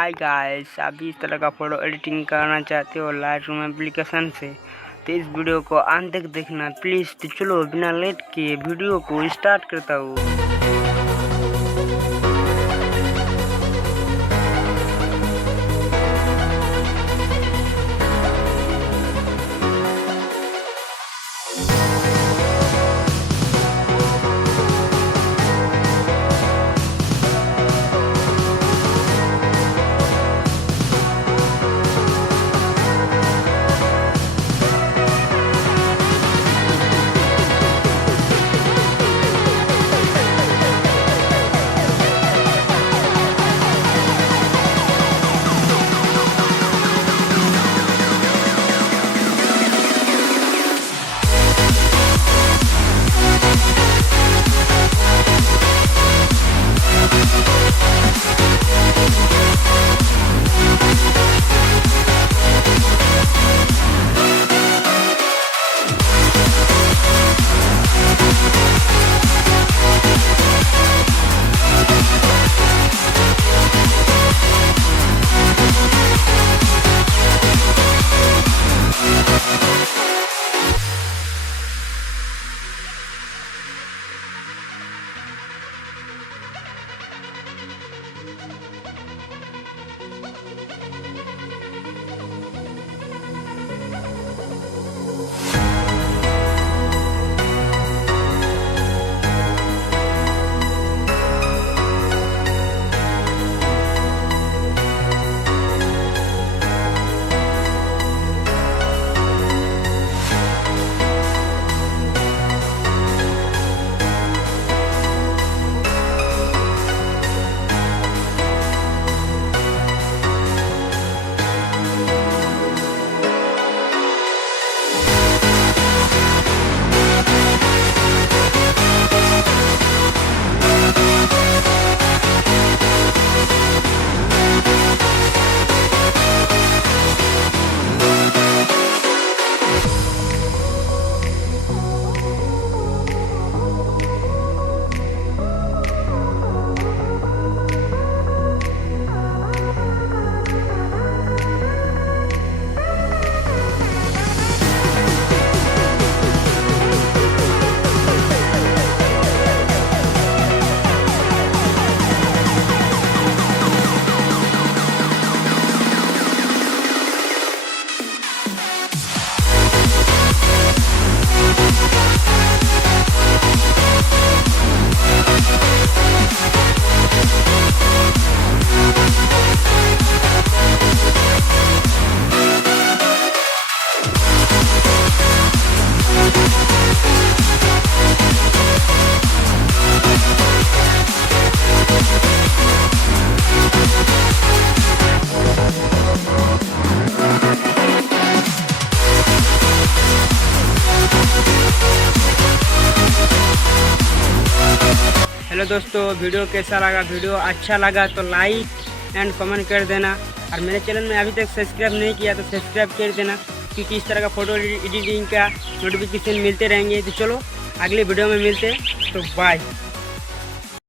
Hi guys, आप भी इस तरह का फ़ोटो एडिटिंग करना चाहते हो लाइट रूम एप्लीकेशन से तो इस वीडियो को अंत तक देखना प्लीज़। तो चलो बिना लेट किए वीडियो को स्टार्ट करता हूँ। हेलो दोस्तों, वीडियो कैसा लगा? वीडियो अच्छा लगा तो लाइक एंड कमेंट कर देना। और मेरे चैनल में अभी तक सब्सक्राइब नहीं किया तो सब्सक्राइब कर देना, क्योंकि इस तरह का फ़ोटो एडिटिंग का नोटिफिकेशन मिलते रहेंगे। तो चलो अगले वीडियो में मिलते हैं, तो बाय।